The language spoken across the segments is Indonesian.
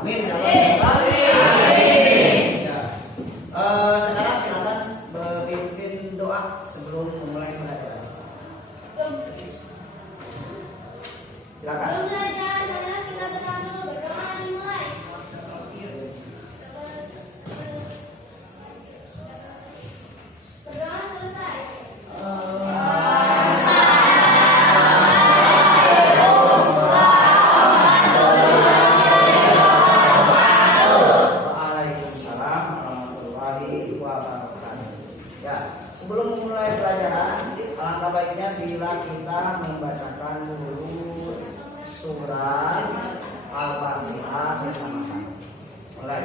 Amin. Sekarang silakan berpimpin doa sebelum memulai pelajaran. Silakan. Waalaikumsalam warahmatullahi wabarakatuh. Ya, sebelum memulai pelajaran, alangkah baiknya bila kita membacakan dulu surat Al-Fatihah bersama-sama. Mulai.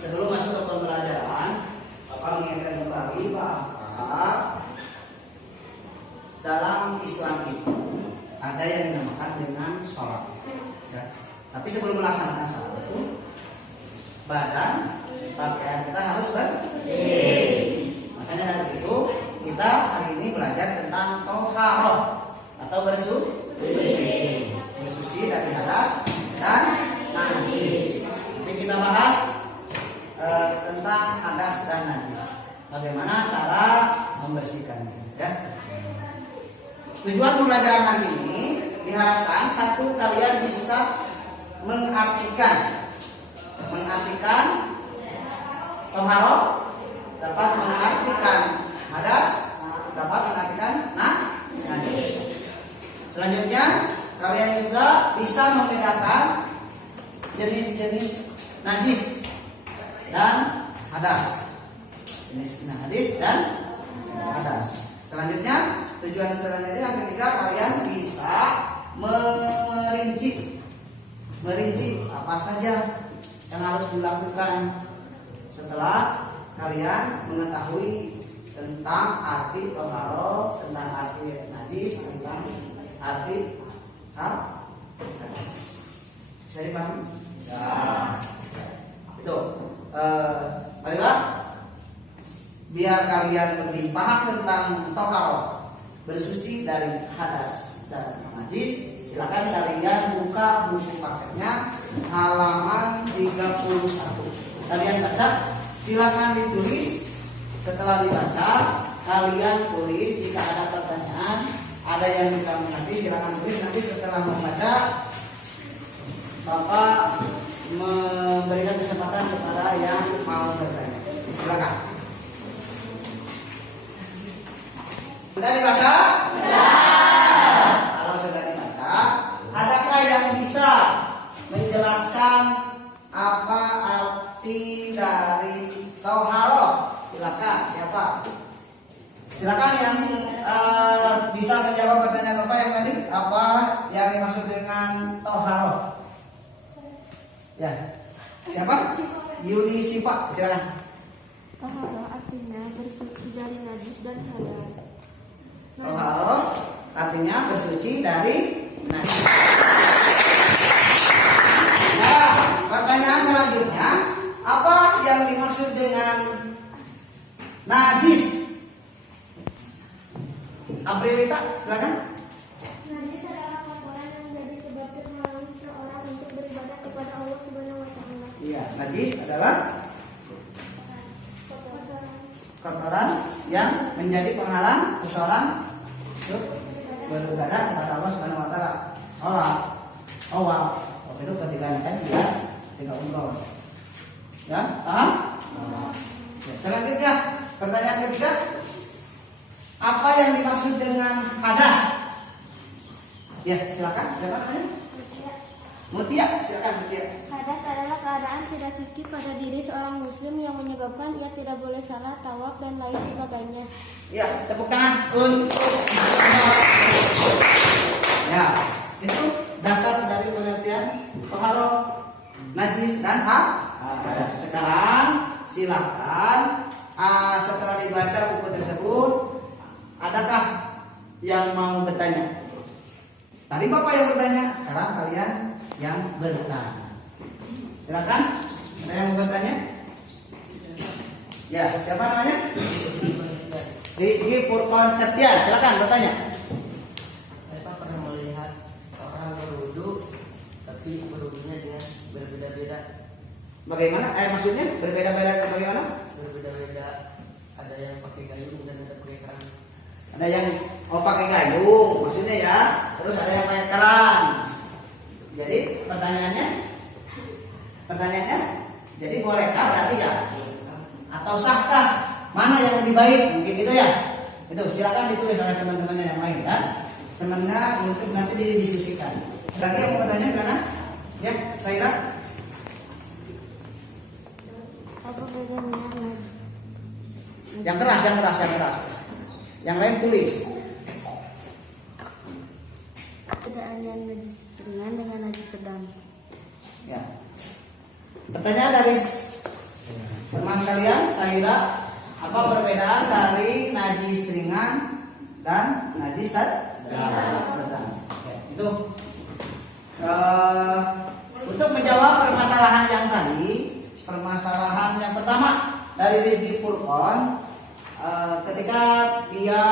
Sebelum masuk ke pembelajaran, Bapak mengingatkan kembali bahwa dalam Islam itu ada yang dinamakan dengan sholat. Ya. Tapi sebelum melaksanakan sholat itu, badan pakaian kita harus bersih. Makanya dari itu kita hari ini belajar tentang toharoh atau bersuci dari hadas dan najis. Nanti kita bahas tentang hadas dan najis. Bagaimana cara membersihkannya, ya. Tujuan pembelajaran hari ini diharapkan satu, kalian bisa mengartikan toharoh, dapat mengartikan hadas, dapat mengartikan najis. Selanjutnya kalian juga bisa membedakan jenis-jenis najis dan hadas. Jenis najis dan hadas. Selanjutnya, tujuan selanjutnya yang ketiga, kalian bisa merinci apa saja yang harus dilakukan setelah kalian mengetahui tentang arti toharoh, tentang arti najis, tentang arti hadas. Bisa dipahami? Ya. Itu. Marilah biar kalian lebih paham tentang toharoh, bersuci dari hadas dan najis. Silakan kalian buka buku paketnya halaman 31. Kalian baca, silakan ditulis. Setelah dibaca, kalian tulis jika ada pertanyaan, ada yang tidak mengerti, silakan tulis. Nanti setelah membaca, Bapak memberikan kesempatan kepada yang mau bertanya. Silakan. Sudah dibaca? Kalau sudah dibaca, adakah yang bisa menjelaskan apa arti dari toharoh? Silakan. Siapa? Silakan yang bisa menjawab pertanyaan Bapak yang tadi. Apa yang dimaksud dengan toharoh? Ya, siapa? Yuni Sipa, silakan. Toharoh artinya bersuci dari najis dan hadas. Toharoh artinya bersuci dari najis. Nah, pertanyaan selanjutnya, apa yang dimaksud dengan najis? Aprilita, silakan. Najis adalah kotoran yang menjadi sebab penghalang seseorang untuk beribadah kepada Allah Subhanahu wa taala. Iya, najis adalah kotoran yang menjadi penghalang seseorang Itu beribadah kepada Allah Subhanahu wa taala. Salat, awal. Waktu itu ketika kan dia ketika umroh. Ya, paham? Ya, selanjutnya pertanyaan ketiga, apa yang dimaksud dengan hadas? Ya, silakan. Siapa namanya? Mutia, silakan Mutia. Hadas adalah keadaan tidak suci pada diri seorang muslim yang menyebabkan ia tidak boleh salat, tawaf, dan lain sebagainya. Ya, tepuk tangan untuk ya, itu dasar dari pengertian toharo, najis dan hadas. Sekarang silakan setelah dibaca buku tersebut, adakah yang mau bertanya? Tadi Bapak yang bertanya, sekarang kalian yang bertanya. Silakan, ada yang mau bertanya? Ya, siapa namanya? Rizky Purkon Setia, silakan bertanya. Saya pernah melihat orang berwudu, tapi berwudunya dengan berbeda-beda. Bagaimana? Maksudnya berbeda-beda bagaimana? Berbeda-beda. Ada yang pakai gayung dan ada pakai keran. Ada yang pakai gayung, maksudnya ya. Terus ada yang pakai keran. Jadi pertanyaannya, jadi bolehkah berarti ya? Atau sahkah? Mana yang lebih baik? Mungkin gitu ya. Itu silakan ditulis oleh teman-teman yang lain ya. Sebenarnya untuk nanti didiskusikan. Lagi yang mau bertanya karena ya, Saira. Apa bedanya? Yang keras. Yang lain tulis. Perbedaannya najis ringan dengan najis sedang. Ya. Pertanyaan dari teman kalian, Saira, apa perbedaan dari najis ringan dan najis sedang? Ya, itu untuk menjawab permasalahan yang tadi, permasalahan yang pertama dari Rizky Purkon, ketika dia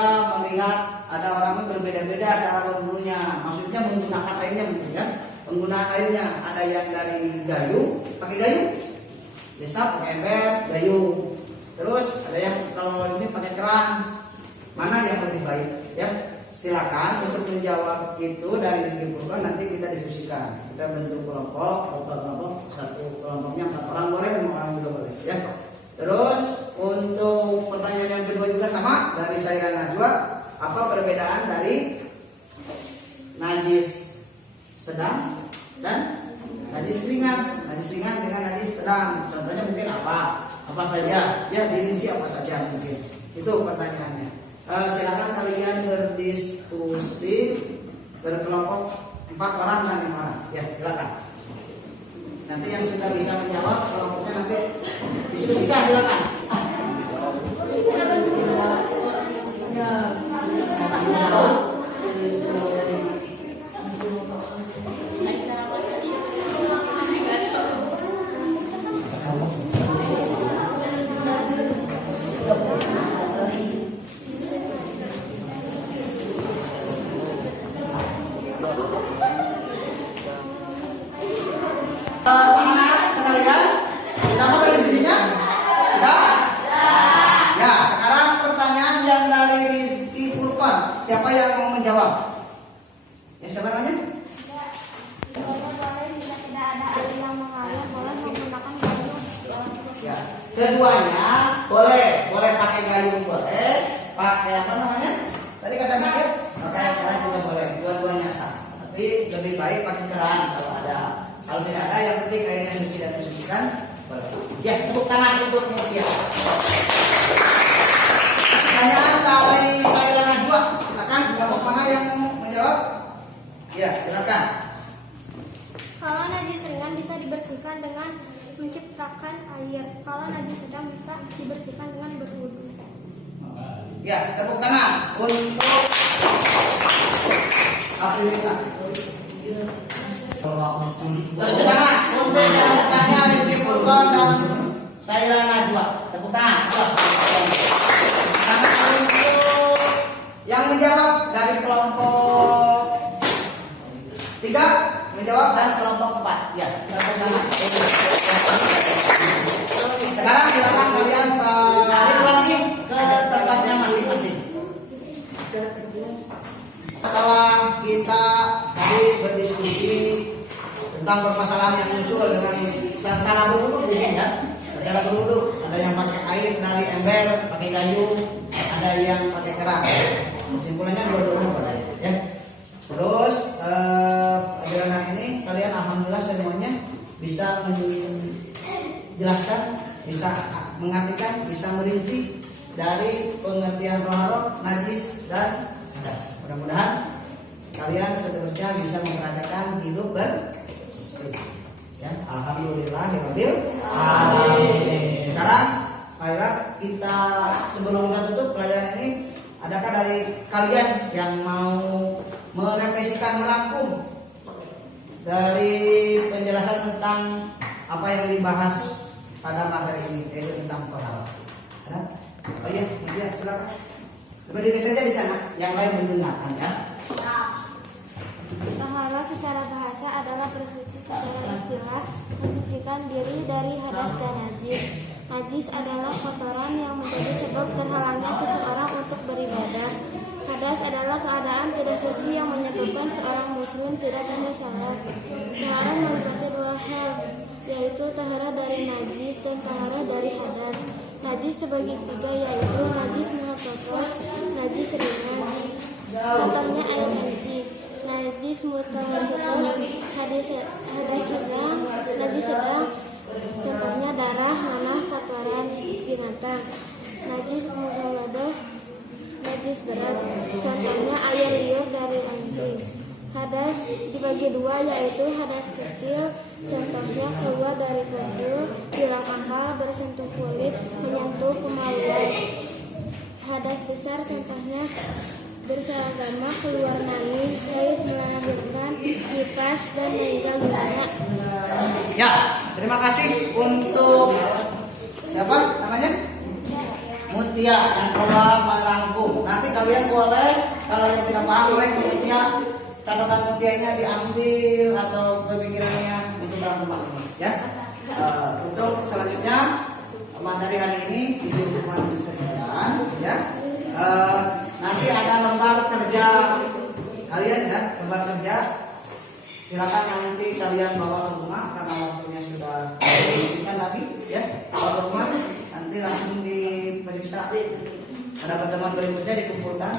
melihat ada orang yang berbeda-beda cara berwudunya, maksudnya menggunakan airnya mungkin ya, penggunaan airnya ada yang dari gayung, pakai gayung, biasa pakai ember, gayung, terus ada yang kalau ini pakai keran, mana yang lebih baik? Ya, silakan untuk menjawab itu dari Rizky Purkon, nanti kita diskusikan, kita bentuk kelompok, satu kelompoknya 4 orang boleh, 5 orang juga boleh, ya. Terus untuk pertanyaan yang kedua juga sama dari Saira Najwa, apa perbedaan dari najis sedang dan najis ringan? Najis ringan dengan najis sedang, contohnya mungkin apa saja? Ya, dirinci apa saja mungkin. Itu pertanyaannya. Silakan kalian berdiskusi berkelompok 4 orang dan 5 orang. Ya, silakan. Nanti yang sudah bisa menjawab kelompoknya nanti diskusikan, silakan. Anak-anak sekalian, kenapa dari diskusinya? Sudah? Ya, sekarang pertanyaan yang dari Rizky Purkon. Siapa yang mau menjawab? Ya, siapa namanya? Boleh jika tidak ada air yang mengalir, boleh menggunakan gayung. Ya, keduanya boleh pakai gayung, boleh pakai apa namanya? Tadi kata Mikir, pakai keran juga boleh. Dua-duanya sah. Tapi lebih baik pakai keran kalau ada. Kalau tidak ada, yang penting airnya suci dan mensucikan, boleh. Ya, tepuk tangan untuk Mutia. Pertanyaan dari Saira Najwa, silakan. Kelompok mana yang menjawab? Ya, silakan. Kalau najis ringan bisa dibersihkan dengan menciptakan air. Kalau najis sedang bisa dibersihkan dengan berwudu. Ya, tepuk tangan untuk Afrika. Tepuk tangan untuk yang bertanya Rizky Purkon dan Saira Najwa. Tepuk tangan. Tepuk tangan untuk yang menjawab dari kelompok 3 menjawab dan kelompok 4. Ya, tepuk tangan. Sekarang silakan kalian balik lagi ke tempatnya masing-masing. Setelah kita tadi berdiskusi tentang permasalahan yang muncul dengan cara berwudu mungkin ya. Cara berwudu ada yang pakai air dari ember, pakai kayu, ada yang pakai keran. Kesimpulannya dua-duanya boleh ya. Terus pelajaran hari ini kalian alhamdulillah semuanya bisa menjelaskan, bisa mengartikan, bisa merinci dari pengertian toharoh, najis dan hadas. Mudah-mudahan kalian seterusnya bisa memperhatikan hidup bersih. Ya, alhamdulillahirabbil alamin. Sekarang marilah kita sebelum kita tutup pelajaran ini, adakah dari kalian yang mau merefleksikan, merangkum dari penjelasan tentang apa yang dibahas pada materi ini, yaitu tentang toharoh? Ada? Oh iya, silakan. Berdiri saja di sana, yang lain mendengarkan ya. Toharoh secara bahasa adalah bersuci secara istilah, mensucikan diri dari hadas dan najis. Najis adalah kotoran yang menjadi sebab terhalangnya seseorang untuk beribadah. Hadas adalah keadaan tidak suci yang menyebabkan seorang muslim tidak bisa salat. Toharoh meliputi dua hal, yaitu toharoh dari najis dan toharoh dari hadas. Najis terbagi tiga, yaitu najis muhafafah, najis ringan. Contohnya air kencing. Najis mutawasitun, hadas sedang, najis sedang. Contohnya darah, nanah, kotoran binatang. Najis mughaladah, najis berat. Contohnya air liur dari anjing. Hadas dibagi dua, yaitu hadas kecil. Contohnya keluar dari kecil, hilang akal, bersentuh kulit, menyentuh kemaluan. Hadas besar contohnya berseragama, keluar mani, haid, melahirkan, nipas, dan meninggal dunia. Ya, terima kasih untuk siapa namanya? Mutia yang telah merangkum. Nanti kalian boleh, kalau yang tidak paham boleh ke Mutia, catatan Mutianya diambil atau pemikirannya untuk merangkum ya. Untuk selanjutnya materi hari ini cuma sekian ya. Nanti ada lembar kerja kalian ya, lembar kerja. Silakan nanti kalian bawa ke rumah karena waktunya sudah diisikan lagi ya. Bawa ke rumah, nanti langsung diperiksa. Pada pertemuan berikutnya dikumpulkan,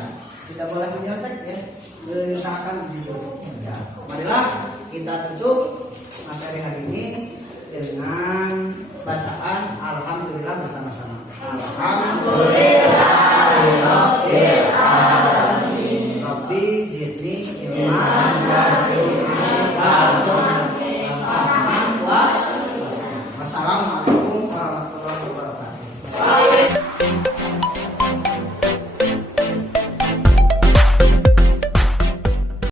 tidak boleh menyontek ya. Diusahakan jujur. Ya. Marilah kita tutup materi hari ini dengan